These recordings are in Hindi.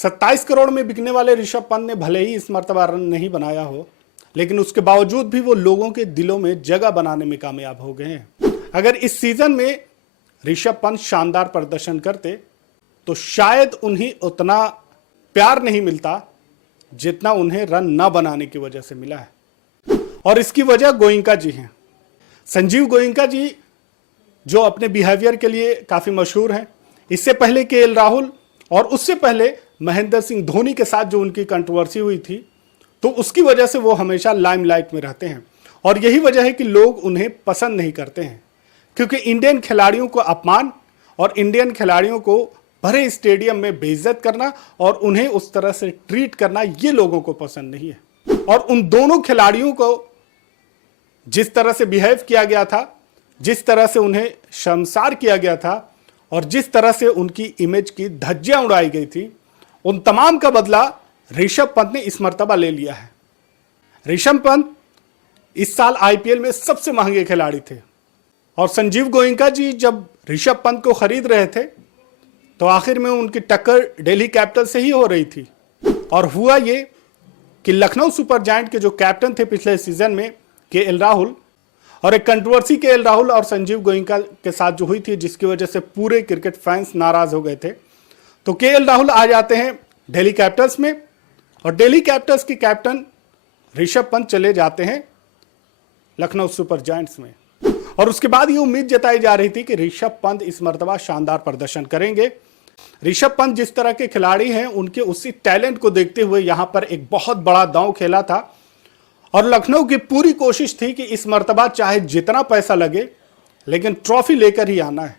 27 करोड़ में बिकने वाले ऋषभ पंत ने भले ही इस मर्तबा रन नहीं बनाया हो, लेकिन उसके बावजूद भी वो लोगों के दिलों में जगह बनाने में कामयाब हो गए हैं। अगर इस सीजन में ऋषभ पंत शानदार प्रदर्शन करते तो शायद उन्हें उतना प्यार नहीं मिलता जितना उन्हें रन न बनाने की वजह से मिला है। और इसकी वजह गोयनका जी हैं। संजीव गोयनका जी जो अपने बिहेवियर के लिए काफी मशहूर हैं। इससे पहले केएल राहुल और उससे पहले महेंद्र सिंह धोनी के साथ जो उनकी कंट्रोवर्सी हुई थी, तो उसकी वजह से वो हमेशा लाइमलाइट में रहते हैं। और यही वजह है कि लोग उन्हें पसंद नहीं करते हैं, क्योंकि इंडियन खिलाड़ियों को अपमान और इंडियन खिलाड़ियों को भरे स्टेडियम में बेइज्जत करना और उन्हें उस तरह से ट्रीट करना, ये लोगों को पसंद नहीं है। और उन दोनों खिलाड़ियों को जिस तरह से बिहेव किया गया था, जिस तरह से उन्हें शर्मसार किया गया था और जिस तरह से उनकी इमेज की धज्जियां उड़ाई गई थी, उन तमाम का बदला ऋषभ पंत ने इस मर्तबा ले लिया है। ऋषभ पंत इस साल आईपीएल में सबसे महंगे खिलाड़ी थे और संजीव गोयनका जी जब ऋषभ पंत को खरीद रहे थे तो आखिर में उनकी टक्कर दिल्ली कैपिटल से ही हो रही थी। और हुआ ये कि लखनऊ सुपर जायंट के जो कैप्टन थे पिछले सीजन में, केएल राहुल, और एक कंट्रोवर्सी केएल राहुल और संजीव गोयनका के साथ जो हुई थी, जिसकी वजह से पूरे क्रिकेट फैंस नाराज हो गए थे, तो केएल राहुल आ जाते हैं दिल्ली कैपिटल्स में और दिल्ली कैपिटल्स के कैप्टन ऋषभ पंत चले जाते हैं लखनऊ सुपर जायंट्स में। और उसके बाद ये उम्मीद जताई जा रही थी कि ऋषभ पंत इस मर्तबा शानदार प्रदर्शन करेंगे। ऋषभ पंत जिस तरह के खिलाड़ी हैं, उनके उसी टैलेंट को देखते हुए यहां पर एक बहुत बड़ा दांव खेला था और लखनऊ की पूरी कोशिश थी कि इस मर्तबा चाहे जितना पैसा लगे लेकिन ट्रॉफी लेकर ही आना है।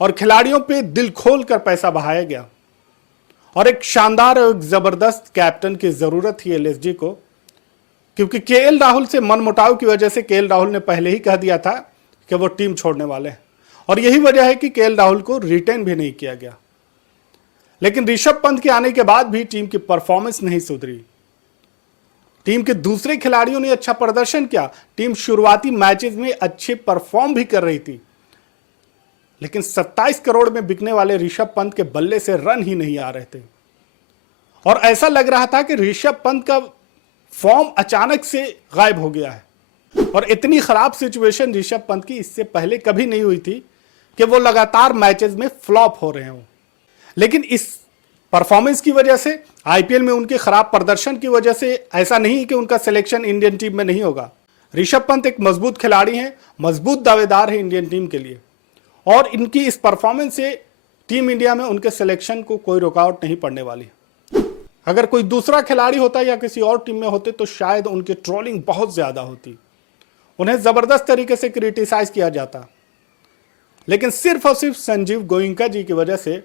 और खिलाड़ियों पे दिल खोल कर पैसा बहाया गया और एक शानदार और जबरदस्त कैप्टन की जरूरत थी एलएसजी को, क्योंकि केएल राहुल से मनमुटाव की वजह से केएल राहुल ने पहले ही कह दिया था कि वो टीम छोड़ने वाले हैं और यही वजह है कि केएल राहुल को रिटेन भी नहीं किया गया। लेकिन ऋषभ पंत के आने के बाद भी टीम की परफॉर्मेंस नहीं सुधरी। टीम के दूसरे खिलाड़ियों ने अच्छा प्रदर्शन किया, टीम शुरुआती मैचेस में अच्छे परफॉर्म भी कर रही थी, लेकिन 27 करोड़ में बिकने वाले ऋषभ पंत के बल्ले से रन ही नहीं आ रहे थे। और ऐसा लग रहा था कि ऋषभ पंत का फॉर्म अचानक से गायब हो गया है। और इतनी खराब सिचुएशन ऋषभ पंत की इससे पहले कभी नहीं हुई थी कि वो लगातार मैचेस में फ्लॉप हो रहे हों। लेकिन इस परफॉर्मेंस की वजह से, आईपीएल में उनके खराब प्रदर्शन की वजह से ऐसा नहीं कि उनका सिलेक्शन इंडियन टीम में नहीं होगा। ऋषभ पंत एक मजबूत खिलाड़ी हैं, मजबूत दावेदार है इंडियन टीम के लिए और इनकी इस परफॉर्मेंस से टीम इंडिया में उनके सिलेक्शन को कोई रुकावट नहीं पड़ने वाली। अगर कोई दूसरा खिलाड़ी होता या किसी और टीम में होते तो शायद उनकी ट्रोलिंग बहुत ज्यादा होती, उन्हें जबरदस्त तरीके से क्रिटिसाइज किया जाता। लेकिन सिर्फ और सिर्फ संजीव गोयनका जी की वजह से,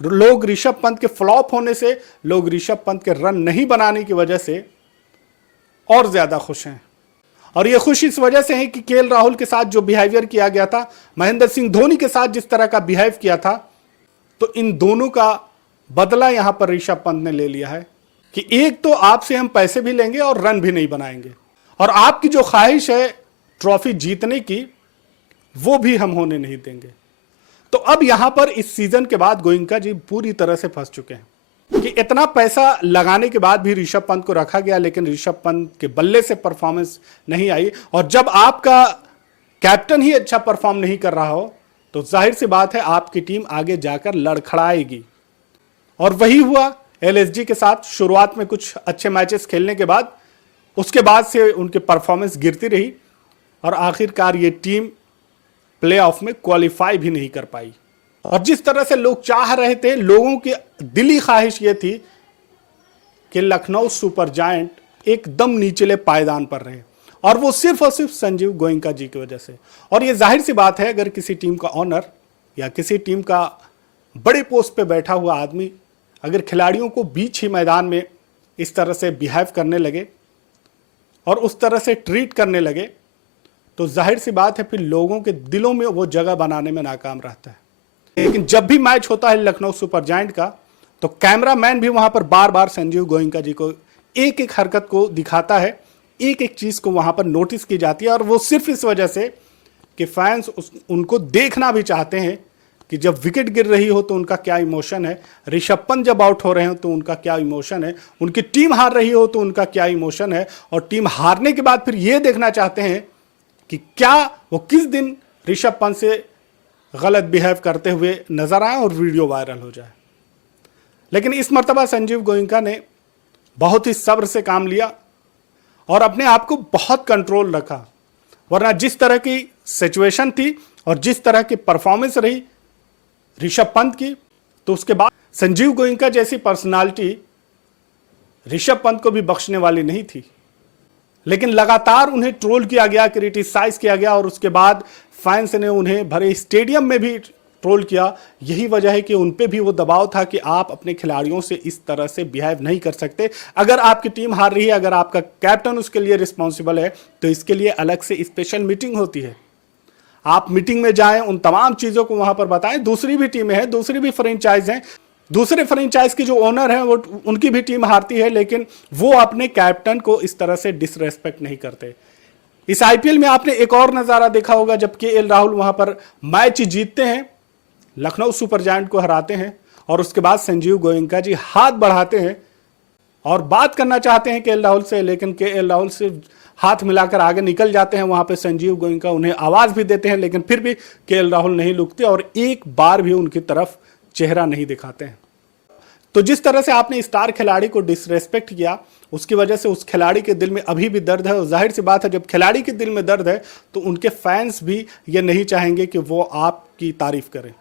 लोग ऋषभ पंत के फ्लॉप होने से, लोग ऋषभ पंत के रन नहीं बनाने की वजह से और ज्यादा खुश हैं। और यह खुश इस वजह से है कि केएल राहुल के साथ जो बिहेवियर किया गया था, महेंद्र सिंह धोनी के साथ जिस तरह का बिहेव किया था, तो इन दोनों का बदला यहां पर ऋषभ पंत ने ले लिया है कि एक तो आपसे हम पैसे भी लेंगे और रन भी नहीं बनाएंगे, और आपकी जो ख्वाहिश है ट्रॉफी जीतने की, वो भी हम होने नहीं देंगे। तो अब यहां पर इस सीजन के बाद गोयनका जी पूरी तरह से फंस चुके हैं कि इतना पैसा लगाने के बाद भी ऋषभ पंत को रखा गया, लेकिन ऋषभ पंत के बल्ले से परफॉर्मेंस नहीं आई। और जब आपका कैप्टन ही अच्छा परफॉर्म नहीं कर रहा हो तो जाहिर सी बात है आपकी टीम आगे जाकर लड़खड़ाएगी। और वही हुआ एलएसजी के साथ। शुरुआत में कुछ अच्छे मैचेस खेलने के बाद, उसके बाद से उनकी परफॉर्मेंस गिरती रही और आखिरकार ये टीम प्लेऑफ में क्वालिफाई भी नहीं कर पाई। और जिस तरह से लोग चाह रहे थे, लोगों की दिली ख्वाहिश ये थी कि लखनऊ सुपर जायंट एकदम निचले पायदान पर रहे, और वो सिर्फ और सिर्फ संजीव गोयनका जी की वजह से। और ये जाहिर सी बात है, अगर किसी टीम का ऑनर या किसी टीम का बड़े पोस्ट पे बैठा हुआ आदमी अगर खिलाड़ियों को बीच ही मैदान में इस तरह से बिहेव करने लगे और उस तरह से ट्रीट करने लगे, तो जाहिर सी बात है फिर लोगों के दिलों में वो जगह बनाने में नाकाम रहता है। लेकिन जब भी मैच होता है लखनऊ सुपर जायंट का, तो कैमरामैन भी वहां पर बार बार संजीव गोयनका जी को एक एक हरकत को दिखाता है, एक एक चीज को वहां पर नोटिस की जाती है। और वो सिर्फ इस वजह से कि फैंस उनको देखना भी चाहते हैं कि जब विकेट गिर रही हो तो उनका क्या इमोशन है, ऋषभ पंत जब आउट हो रहे हो तो उनका क्या इमोशन है, उनकी टीम हार रही हो तो उनका क्या इमोशन है, और टीम हारने के बाद फिर यह देखना चाहते हैं कि क्या वो किस दिन ऋषभ पंत से गलत बिहेव करते हुए नजर आए और वीडियो वायरल हो जाए। लेकिन इस मर्तबा संजीव गोयनका ने बहुत ही सब्र से काम लिया और अपने आप को बहुत कंट्रोल रखा, वरना जिस तरह की सिचुएशन थी और जिस तरह की परफॉर्मेंस रही ऋषभ पंत की, तो उसके बाद संजीव गोयनका जैसी पर्सनालिटी ऋषभ पंत को भी बख्शने वाली नहीं थी। लेकिन लगातार उन्हें ट्रोल किया गया, क्रिटिसाइज किया गया, और उसके बाद फैंस ने उन्हें भरे स्टेडियम में भी ट्रोल किया। यही वजह है कि उन पे भी वो दबाव था कि आप अपने खिलाड़ियों से इस तरह से बिहेव नहीं कर सकते। अगर आपकी टीम हार रही है, अगर आपका कैप्टन उसके लिए रिस्पॉन्सिबल है, तो इसके लिए अलग से स्पेशल मीटिंग होती है। आप मीटिंग में जाएं, उन तमाम चीजों को वहां पर बताएं। दूसरी भी टीमें हैं, दूसरी भी फ्रेंचाइज हैं, दूसरे फ्रेंचाइज की जो ओनर हैं वो उनकी भी टीम हारती है, लेकिन वो अपने कैप्टन को इस तरह से डिसरेस्पेक्ट नहीं करते। इस आईपीएल में आपने एक और नजारा देखा होगा, जब केएल राहुल वहां पर मैच जीतते हैं, लखनऊ सुपर जायंट को हराते हैं, और उसके बाद संजीव गोयनका जी हाथ बढ़ाते हैं और बात करना चाहते हैं केएल राहुल से, लेकिन केएल राहुल से हाथ मिलाकर आगे निकल जाते हैं। वहां पे संजीव गोयनका उन्हें आवाज भी देते हैं, लेकिन फिर भी केएल राहुल नहीं रुकते और एक बार भी उनकी तरफ चेहरा नहीं दिखाते हैं। तो जिस तरह से आपने स्टार खिलाड़ी को डिसरेस्पेक्ट किया, उसकी वजह से उस खिलाड़ी के दिल में अभी भी दर्द है, और जाहिर सी बात है जब खिलाड़ी के दिल में दर्द है तो उनके फैंस भी ये नहीं चाहेंगे कि वो आपकी तारीफ करें।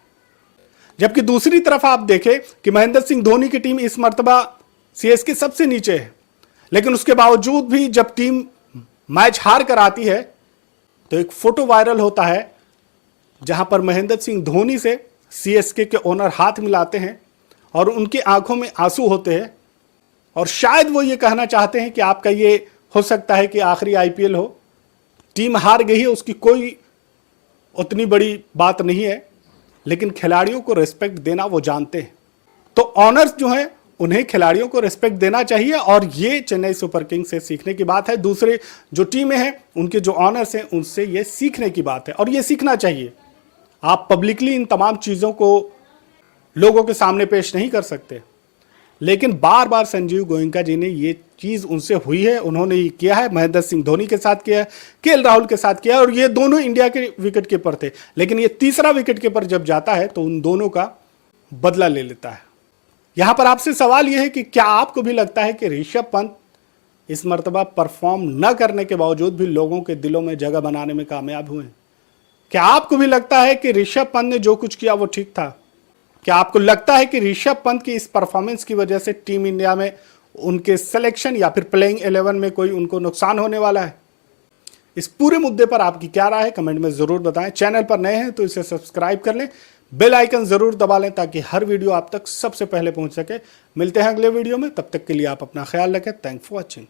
जबकि दूसरी तरफ आप देखें कि महेंद्र सिंह धोनी की टीम इस मर्तबा सीएसके सबसे नीचे है, लेकिन उसके बावजूद भी जब टीम मैच हार कर आती है तो एक फोटो वायरल होता है जहां पर महेंद्र सिंह धोनी से सीएसके के ओनर हाथ मिलाते हैं और उनकी आंखों में आंसू होते हैं, और शायद वो ये कहना चाहते हैं कि आपका ये हो सकता है कि आखिरी आईपीएल हो, टीम हार गई है, उसकी कोई उतनी बड़ी बात नहीं है, लेकिन खिलाड़ियों को रिस्पेक्ट देना वो जानते हैं। तो ऑनर्स जो हैं उन्हें खिलाड़ियों को रिस्पेक्ट देना चाहिए, और ये चेन्नई सुपर किंग्स से सीखने की बात है। दूसरे जो टीमें हैं उनके जो ऑनर्स हैं उनसे ये सीखने की बात है, और ये सीखना चाहिए। आप पब्लिकली इन तमाम चीज़ों को लोगों के सामने पेश नहीं कर सकते, लेकिन बार बार संजीव गोयनका जी ने ये चीज़ उनसे हुई है, उन्होंने ये किया है, महेंद्र सिंह धोनी के साथ किया है, केएल राहुल के साथ किया है, और ये दोनों इंडिया के विकेट कीपर थे, लेकिन ये तीसरा विकेट कीपर जब जाता है तो उन दोनों का बदला ले लेता है। यहां पर आपसे सवाल यह है कि क्या आपको भी लगता है कि ऋषभ पंत इस मर्तबा परफॉर्म न करने के बावजूद भी लोगों के दिलों में जगह बनाने में कामयाब हुए? क्या आपको भी लगता है कि ऋषभ पंत ने जो कुछ किया वो ठीक था? क्या आपको लगता है कि ऋषभ पंत की इस परफॉर्मेंस की वजह से टीम इंडिया में उनके सिलेक्शन या फिर प्लेइंग 11 में कोई उनको नुकसान होने वाला है? इस पूरे मुद्दे पर आपकी क्या राय है, कमेंट में जरूर बताएं। चैनल पर नए हैं तो इसे सब्सक्राइब कर लें, बेल आइकन जरूर दबा लें ताकि हर वीडियो आप तक सबसे पहले पहुंच सके। मिलते हैं अगले वीडियो में, तब तक के लिए आप अपना ख्याल रखें। Thanks for watching.